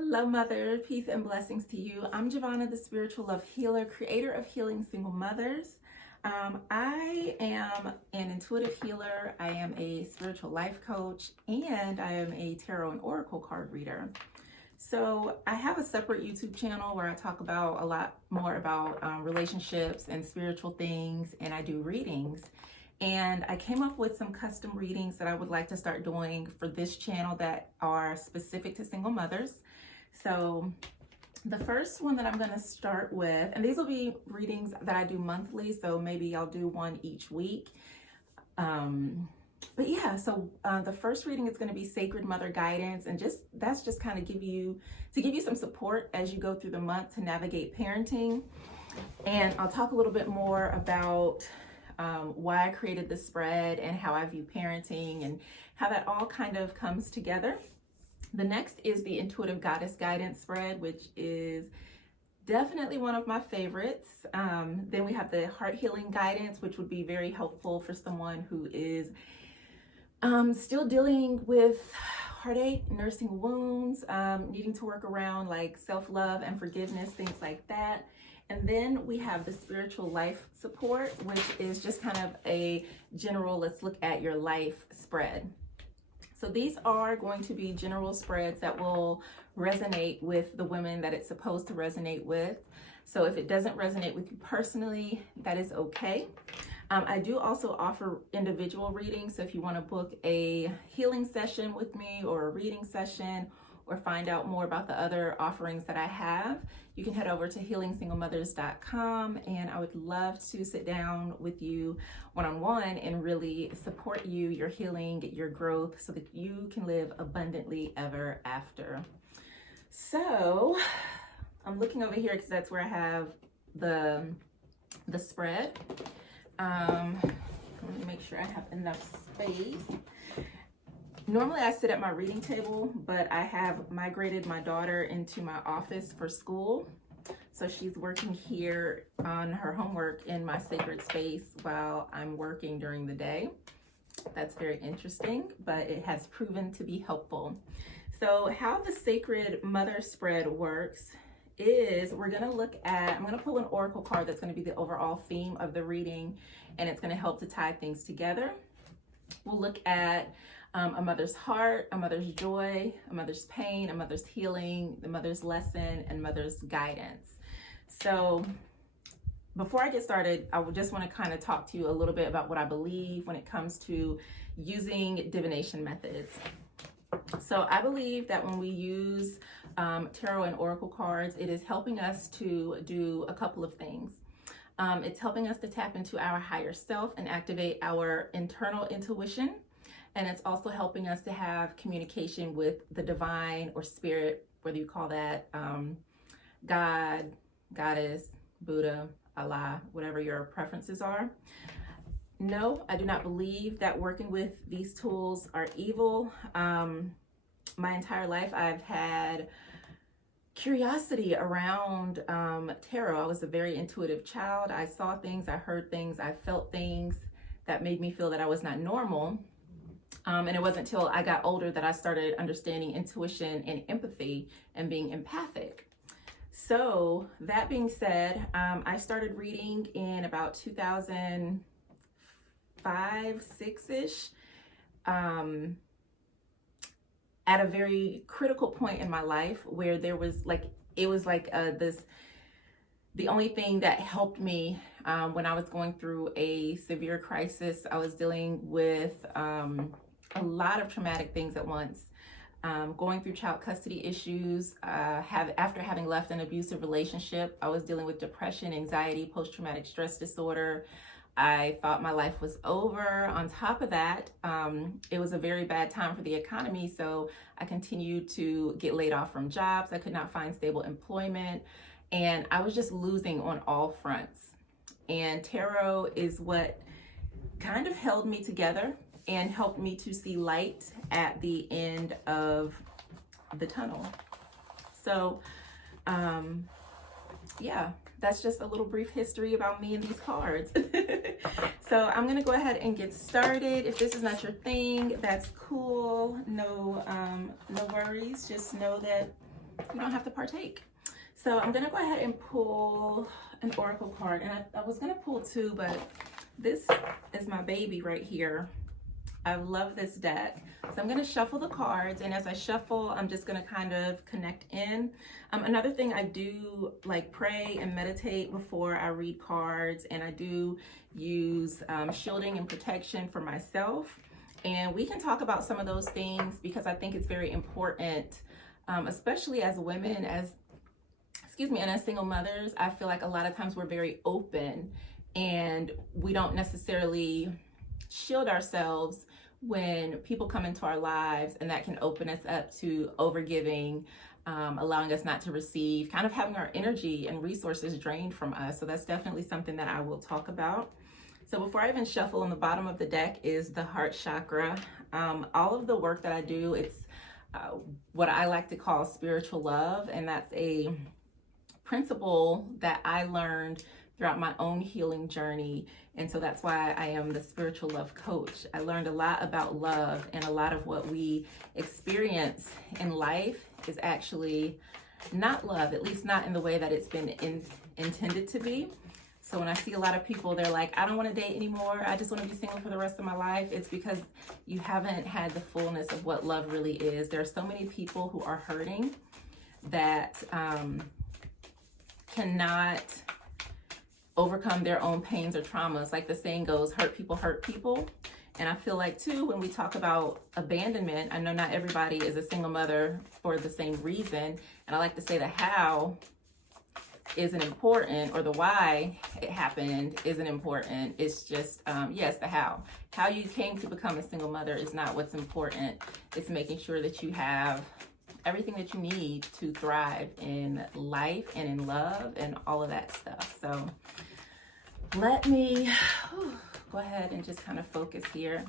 Hello, Mother. Peace and blessings to you. I'm Jovhannah, the spiritual love healer, creator of Healing Single Mothers. I am an intuitive healer. I am a spiritual life coach, and I am a tarot and oracle card reader. So I have a separate YouTube channel where I talk about a lot more about relationships and spiritual things, and I do readings. And I came up with some custom readings that I would like to start doing for this channel that are specific to single mothers. So the first one that I'm going to start with, and these will be readings that I do monthly, so maybe I'll do one each week. But yeah, so the first reading is going to be Sacred Mother Guidance, and that's just kind of give you some support as you go through the month to navigate parenting. And I'll talk a little bit more about why I created this spread and how I view parenting and how that all kind of comes together. The next is the Intuitive Goddess Guidance spread, which is definitely one of my favorites. Then we have the Heart Healing Guidance, which would be very helpful for someone who is still dealing with heartache, nursing wounds, needing to work around like self-love and forgiveness, things like that. And then we have the Spiritual Life Support, which is just kind of a general, let's look at your life spread. So these are going to be general spreads that will resonate with the women that it's supposed to resonate with. So if it doesn't resonate with you personally, that is okay. I do also offer individual readings. So if you want to book a healing session with me or a reading session, or find out more about the other offerings that I have, you can head over to healingsinglemothers.com, and I would love to sit down with you one-on-one and really support you, your healing, your growth, so that you can live abundantly ever after. So I'm looking over here because that's where I have the spread. Let me make sure I have enough space. Normally I sit at my reading table, but I have migrated my daughter into my office for school. So she's working here on her homework in my sacred space while I'm working during the day. That's very interesting, but it has proven to be helpful. So how the Sacred Mother spread works is I'm going to pull an oracle card that's going to be the overall theme of the reading, and it's going to help to tie things together. We'll look at a mother's heart, a mother's joy, a mother's pain, a mother's healing, the mother's lesson, and mother's guidance. So before I get started, I would just want to kind of talk to you a little bit about what I believe when it comes to using divination methods. So I believe that when we use tarot and oracle cards, it is helping us to do a couple of things. It's helping us to tap into our higher self and activate our internal intuition. And it's also helping us to have communication with the divine or spirit, whether you call that God, Goddess, Buddha, Allah, whatever your preferences are. No, I do not believe that working with these tools are evil. My entire life, I've had curiosity around tarot. I was a very intuitive child. I saw things, I heard things, I felt things that made me feel that I was not normal. And it wasn't until I got older that I started understanding intuition and empathy and being empathic. So that being said, I started reading in about 2005, 6-ish, at a very critical point in my life where there was the only thing that helped me when I was going through a severe crisis. I was dealing with a lot of traumatic things at once, going through child custody issues. After having left an abusive relationship, I was dealing with depression, anxiety, post-traumatic stress disorder. I thought my life was over. On top of that, it was a very bad time for the economy, so I continued to get laid off from jobs. I could not find stable employment, and I was just losing on all fronts. And tarot is what kind of held me together and helped me to see light at the end of the tunnel. So, yeah, that's just a little brief history about me and these cards. So I'm gonna go ahead and get started. If this is not your thing, that's cool. No worries. Just know that you don't have to partake. So I'm gonna go ahead and pull an oracle card, and I was gonna pull two, but this is my baby right here. I love this deck. So I'm going to shuffle the cards, and as I shuffle, I'm just going to kind of connect in. Another thing, I do like pray and meditate before I read cards, and I do use shielding and protection for myself. And we can talk about some of those things because I think it's very important, especially as women, and as single mothers. I feel like a lot of times we're very open and we don't necessarily shield ourselves when people come into our lives, and that can open us up to overgiving, allowing us not to receive, kind of having our energy and resources drained from us. So that's definitely something that I will talk about. So before I even shuffle, on the bottom of the deck is the heart chakra. All of the work that I do, it's what I like to call spiritual love, and that's a principle that I learned throughout my own healing journey. And so that's why I am the spiritual love coach. I learned a lot about love, and a lot of what we experience in life is actually not love, at least not in the way that it's been intended to be. So when I see a lot of people, they're like, I don't want to date anymore, I just want to be single for the rest of my life. It's because you haven't had the fullness of what love really is. There are so many people who are hurting that cannot overcome their own pains or traumas. Like the saying goes, hurt people. And I feel like too, when we talk about abandonment, I know not everybody is a single mother for the same reason. And I like to say the how isn't important, or the why it happened isn't important. It's just, yes, the how. How you came to become a single mother is not what's important. It's making sure that you have everything that you need to thrive in life and in love and all of that stuff. So let me go ahead and just kind of focus here.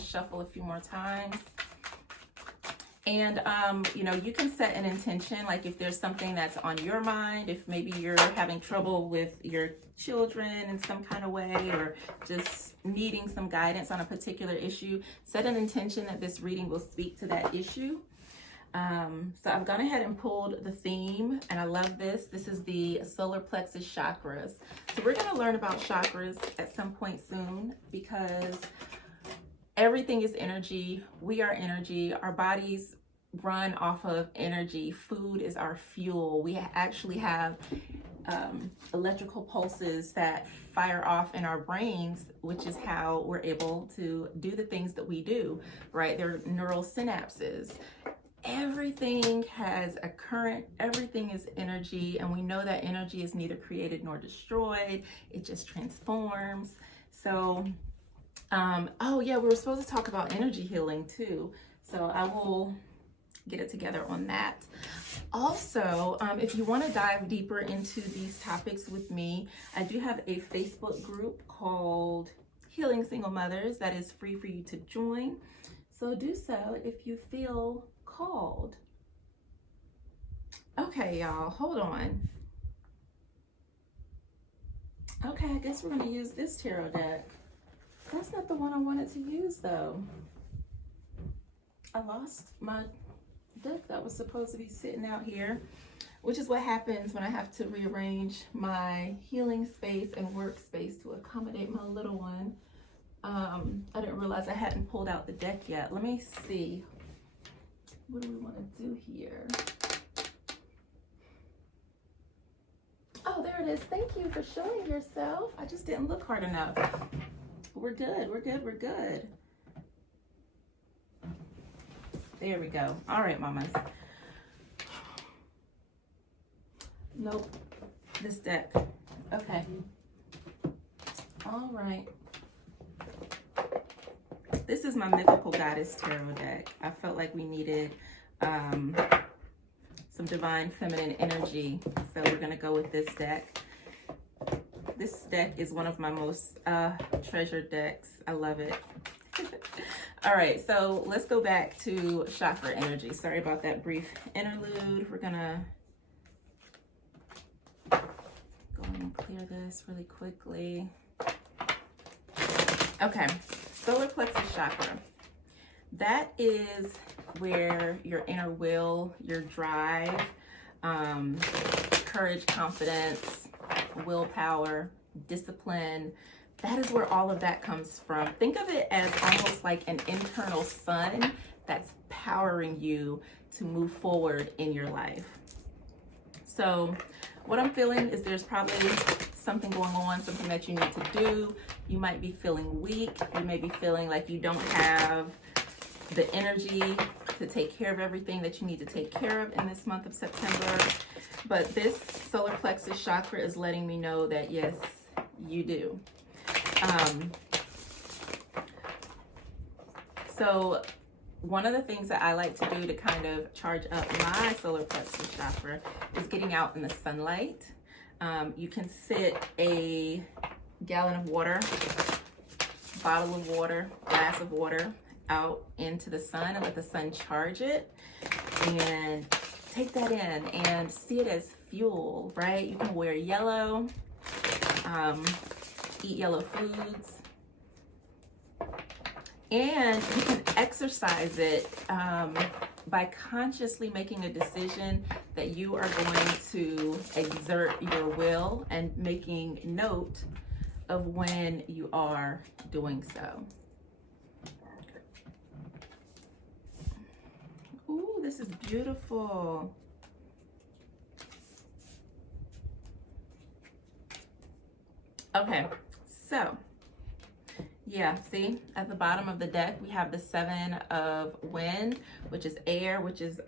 Shuffle a few more times. And you can set an intention, like if there's something that's on your mind, if maybe you're having trouble with your children in some kind of way, or just needing some guidance on a particular issue, set an intention that this reading will speak to that issue. So I've gone ahead and pulled the theme, and I love this. This is the solar plexus chakras. So we're going to learn about chakras at some point soon, because everything is energy. We are energy. Our bodies run off of energy. Food is our fuel. We actually have electrical pulses that fire off in our brains, which is how we're able to do the things that we do, right? They're neural synapses. Everything has a current. Everything is energy, and we know that energy is neither created nor destroyed. It just transforms. So oh yeah, we were supposed to talk about energy healing too. So I will get it together on that. Also, if you want to dive deeper into these topics with me, I do have a Facebook group called Healing Single Mothers that is free for you to join. So do so if you feel called. Okay, y'all, hold on. Okay, I guess we're going to use this tarot deck. That's not the one I wanted to use though. I lost my deck that was supposed to be sitting out here, which is what happens when I have to rearrange my healing space and workspace to accommodate my little one. I didn't realize I hadn't pulled out the deck yet. Let me see. What do we want to do here? Oh, there it is. Thank you for showing yourself. I just didn't look hard enough. We're good. There we go. All right, mamas. Nope. this deck. Okay. All right. This is my Mythical Goddess Tarot deck. I felt like we needed some divine feminine energy, so we're gonna go with this deck. This deck is one of my most treasured decks. I love it. All right, so let's go back to chakra energy. Sorry about that brief interlude. We're gonna go and clear this really quickly. Okay, solar plexus chakra. That is where your inner will, your drive, courage, confidence, willpower, discipline, that is where all of that comes from. Think of it as almost like an internal sun that's powering you to move forward in your life. So what I'm feeling is there's probably something going on, something that you need to do. You might be feeling weak. You may be feeling like you don't have the energy to take care of everything that you need to take care of in this month of September. But this solar plexus chakra is letting me know that yes, you do. So one of the things that I like to do to kind of charge up my solar plexus chakra is getting out in the sunlight. You can sit a gallon of water, bottle of water, glass of water out into the sun and let the sun charge it, and take that in and see it as fuel, right? You can wear yellow, eat yellow foods, and you can exercise it by consciously making a decision that you are going to exert your will and making note of when you are doing so. Ooh, this is beautiful. Okay, so yeah, see at the bottom of the deck we have the 7 of wind, which is air, which is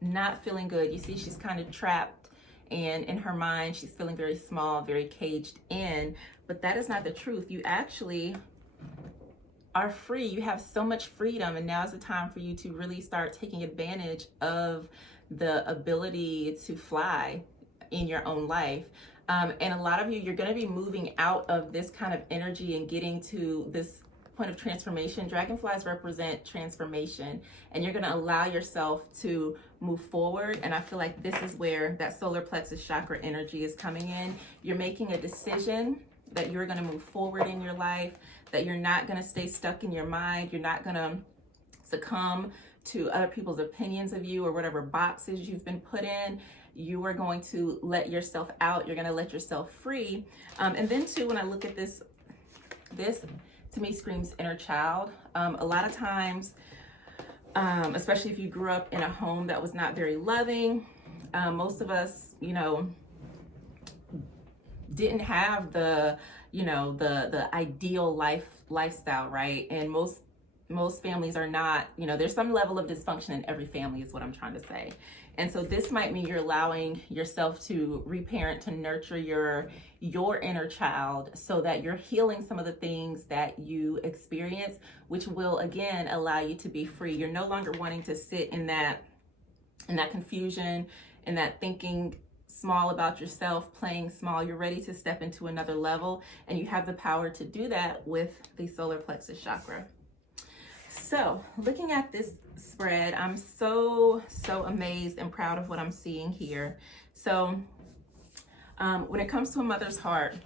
not feeling good. You see she's kind of trapped, and in her mind she's feeling very small, very caged in, but that is not the truth. You actually are free. You have so much freedom, and now is the time for you to really start taking advantage of the ability to fly in your own life. And a lot of you, you're going to be moving out of this kind of energy and getting to this point of transformation. Dragonflies represent transformation, and you're going to allow yourself to move forward. And I feel like this is where that solar plexus chakra energy is coming in. You're making a decision that you're going to move forward in your life, that you're not going to stay stuck in your mind. You're not going to succumb to other people's opinions of you or whatever boxes you've been put in. You are going to let yourself out. You're going to let yourself free. And then too, when I look at this to me screams inner child. A lot of times, especially if you grew up in a home that was not very loving, most of us, didn't have the ideal lifestyle, right? And most families are not, there's some level of dysfunction in every family is what I'm trying to say. And so this might mean you're allowing yourself to reparent, to nurture your inner child so that you're healing some of the things that you experience, which will again allow you to be free. You're no longer wanting to sit in that confusion, in that thinking small about yourself, playing small. You're ready to step into another level, and you have the power to do that with the solar plexus chakra. So looking at this spread, I'm so amazed and proud of what I'm seeing here. So when it comes to a mother's heart,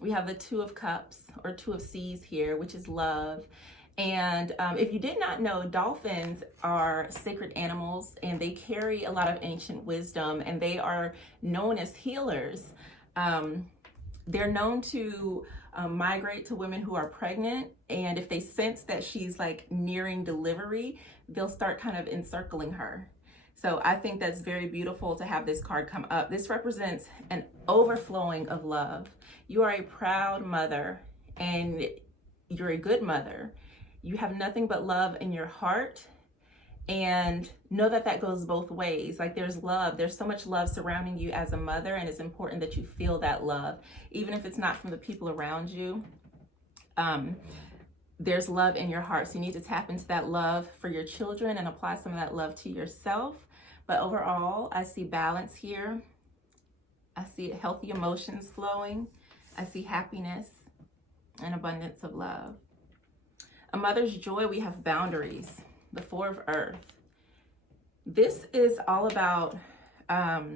we have the 2 of Cups or 2 of Seas here, which is love. And if you did not know, dolphins are sacred animals, and they carry a lot of ancient wisdom, and they are known as healers. They're known to migrate to women who are pregnant, and if they sense that she's like nearing delivery, they'll start kind of encircling her. So I think that's very beautiful to have this card come up. This represents an overflowing of love. You are a proud mother, and you're a good mother. You have nothing but love in your heart, And know that that goes both ways. Like there's love. There's so much love surrounding you as a mother, and it's important that you feel that love, even if it's not from the people around you. There's love in your heart. So you need to tap into that love for your children and apply some of that love to yourself. But overall, I see balance here. I see healthy emotions flowing. I see happiness and abundance of love. A mother's joy, we have boundaries. The Four of Earth. This is all about, not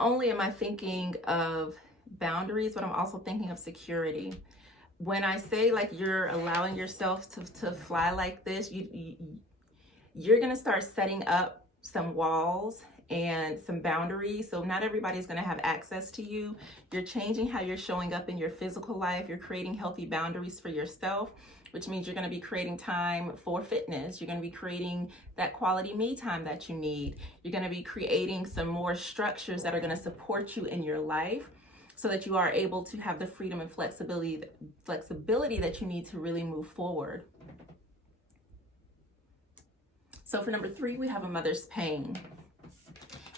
only am I thinking of boundaries, but I'm also thinking of security. When I say like you're allowing yourself to fly like this, you're going to start setting up some walls and some boundaries. So not everybody's going to have access to you. You're changing how you're showing up in your physical life. You're creating healthy boundaries for yourself, which means you're going to be creating time for fitness. You're going to be creating that quality me time that you need. You're going to be creating some more structures that are going to support you in your life so that you are able to have the freedom and flexibility that you need to really move forward. So for number 3, we have a mother's pain.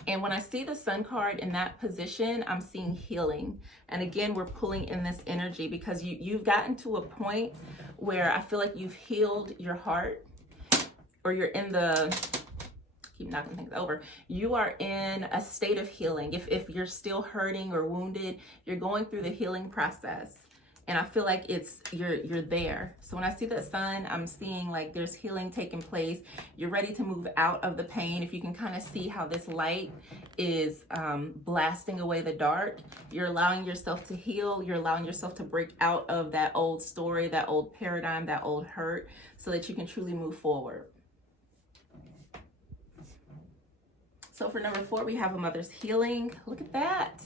And when I see the Sun card in that position, I'm seeing healing. And again, we're pulling in this energy because you've gotten to a point where I feel like you've healed your heart, or you're in the, keep knocking things over, you are in a state of healing. If you're still hurting or wounded, you're going through the healing process. And I feel like you're there. So when I see the Sun, I'm seeing like there's healing taking place. You're ready to move out of the pain. If you can kind of see how this light is blasting away the dark, you're allowing yourself to heal. You're allowing yourself to break out of that old story, that old paradigm, that old hurt, so that you can truly move forward. So for number 4, we have a mother's healing. Look at that.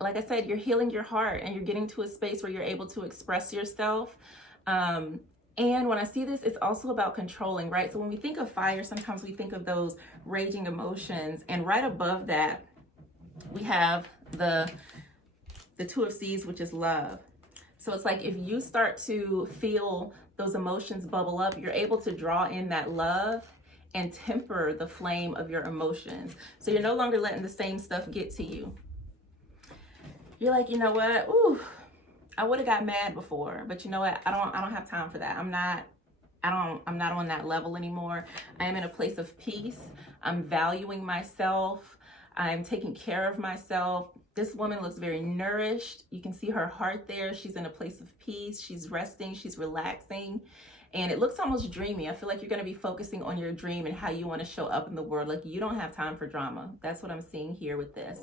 Like I said, you're healing your heart and you're getting to a space where you're able to express yourself. And when I see this, it's also about controlling, right? So when we think of fire, sometimes we think of those raging emotions. And right above that, we have the Two of Seas, which is love. So it's like if you start to feel those emotions bubble up, you're able to draw in that love and temper the flame of your emotions. So you're no longer letting the same stuff get to you. You're like, you know what? Ooh, I would have got mad before, but you know what? I don't have time for that. I'm not on that level anymore. I am in a place of peace. I'm valuing myself. I'm taking care of myself. This woman looks very nourished. You can see her heart there. She's in a place of peace. She's resting. She's relaxing. And it looks almost dreamy. I feel like you're going to be focusing on your dream and how you want to show up in the world. Like you don't have time for drama. That's what I'm seeing here with this.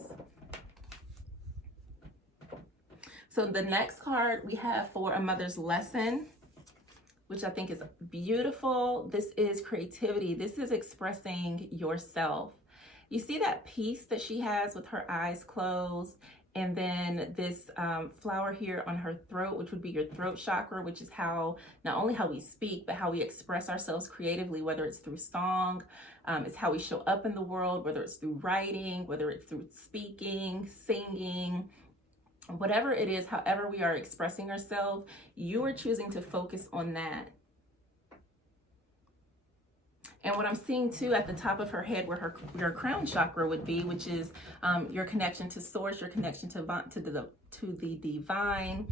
So the next card we have for a mother's lesson, which I think is beautiful. This is creativity. This is expressing yourself. You see that peace that she has with her eyes closed, and then this flower here on her throat, which would be your throat chakra, which is how, not only how we speak, but how we express ourselves creatively, whether it's through song, it's how we show up in the world, whether it's through writing, whether it's through speaking, singing, whatever it is, however we are expressing ourselves, you are choosing to focus on that. And what I'm seeing too at the top of her head where your crown chakra would be, which is your connection to source, your connection to the divine,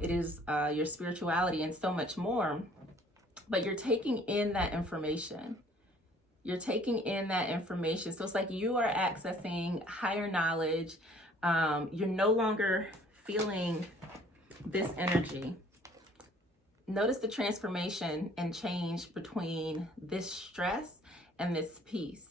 it is your spirituality and so much more. But you're taking in that information. You're taking in that information. So it's like you are accessing higher knowledge. You're no longer feeling this energy. Notice the transformation and change between this stress and this peace.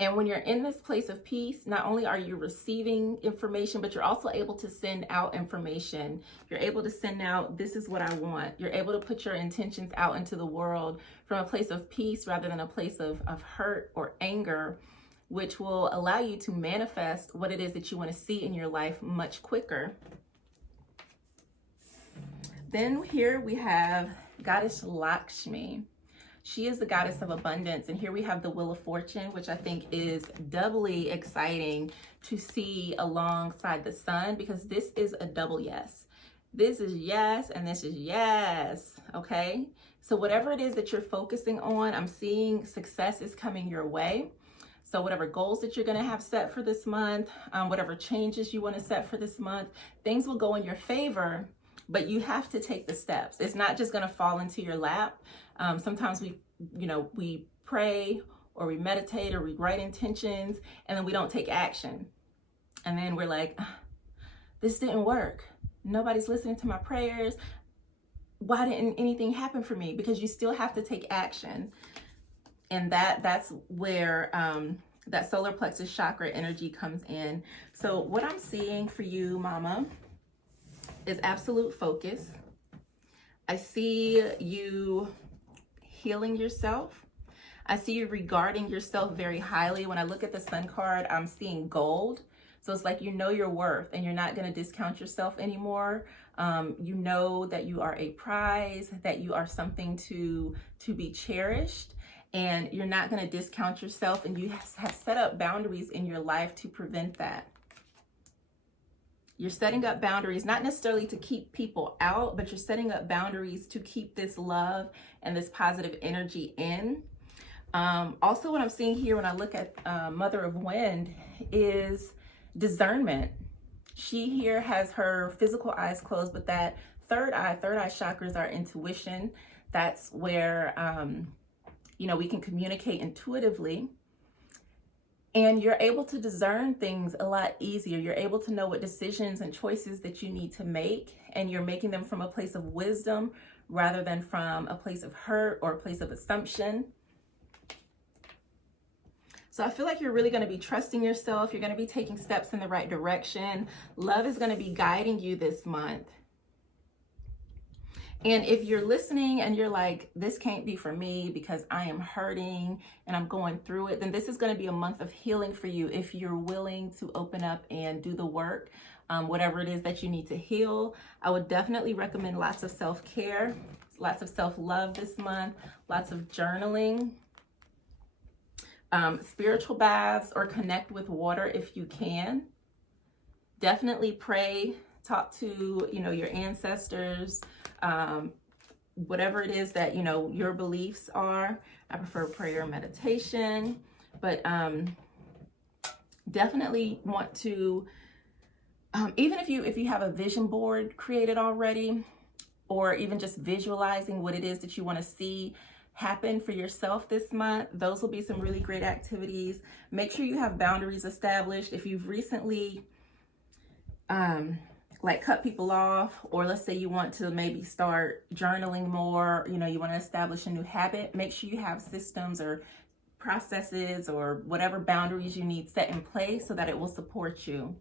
And when you're in this place of peace, not only are you receiving information, but you're also able to send out information. You're able to send out, this is what I want. You're able to put your intentions out into the world from a place of peace rather than a place of hurt or anger, which will allow you to manifest what it is that you want to see in your life much quicker. Then here we have Goddess Lakshmi. She is the goddess of abundance. And here we have the Wheel of Fortune, which I think is doubly exciting to see alongside the Sun, because this is a double yes. This is yes, and this is yes, okay? So whatever it is that you're focusing on, I'm seeing success is coming your way. So whatever goals that you're going to have set for this month, whatever changes you want to set for this month, things will go in your favor, but you have to take the steps. It's not just going to fall into your lap. Sometimes we pray or we meditate or we write intentions and then we don't take action. And then we're like, this didn't work. Nobody's listening to my prayers. Why didn't anything happen for me? Because you still have to take action. And that's where that solar plexus chakra energy comes in. So what I'm seeing for you, Mama, is absolute focus. I see you healing yourself. I see you regarding yourself very highly. When I look at the Sun card, I'm seeing gold. So it's like you know your worth and you're not going to discount yourself anymore. You know that you are a prize, that you are something to be cherished. And you're not going to discount yourself, and you have set up boundaries in your life to prevent that. You're setting up boundaries, not necessarily to keep people out, but you're setting up boundaries to keep this love and this positive energy in. Also, what I'm seeing here when I look at Mother of Wind is discernment. She here has her physical eyes closed, but that third eye chakras are intuition. That's where we can communicate intuitively, and you're able to discern things a lot easier. You're able to know what decisions and choices that you need to make, and you're making them from a place of wisdom rather than from a place of hurt or a place of assumption. So I feel like you're really going to be trusting yourself. You're going to be taking steps in the right direction. Love is going to be guiding you this month. And if you're listening and you're like, this can't be for me because I am hurting and I'm going through it, then this is going to be a month of healing for you if you're willing to open up and do the work, whatever it is that you need to heal. I would definitely recommend lots of self-care, lots of self-love this month, lots of journaling, spiritual baths, or connect with water if you can. Definitely pray, talk to, your ancestors, whatever it is that, your beliefs are. I prefer prayer and meditation, but definitely want to, even if you have a vision board created already, or even just visualizing what it is that you want to see happen for yourself this month, those will be some really great activities. Make sure you have boundaries established. If you've recently cut people off, or let's say you want to maybe start journaling more, you want to establish a new habit, make sure you have systems or processes or whatever boundaries you need set in place so that it will support you.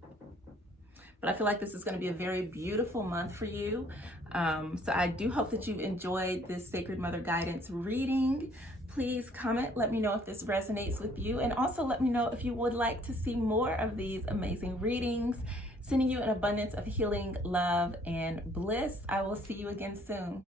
But I feel like this is going to be a very beautiful month for you. So I do hope that you've enjoyed this Sacred Mother Guidance reading. Please comment, let me know if this resonates with you, and also let me know if you would like to see more of these amazing readings. Sending you an abundance of healing, love, and bliss. I will see you again soon.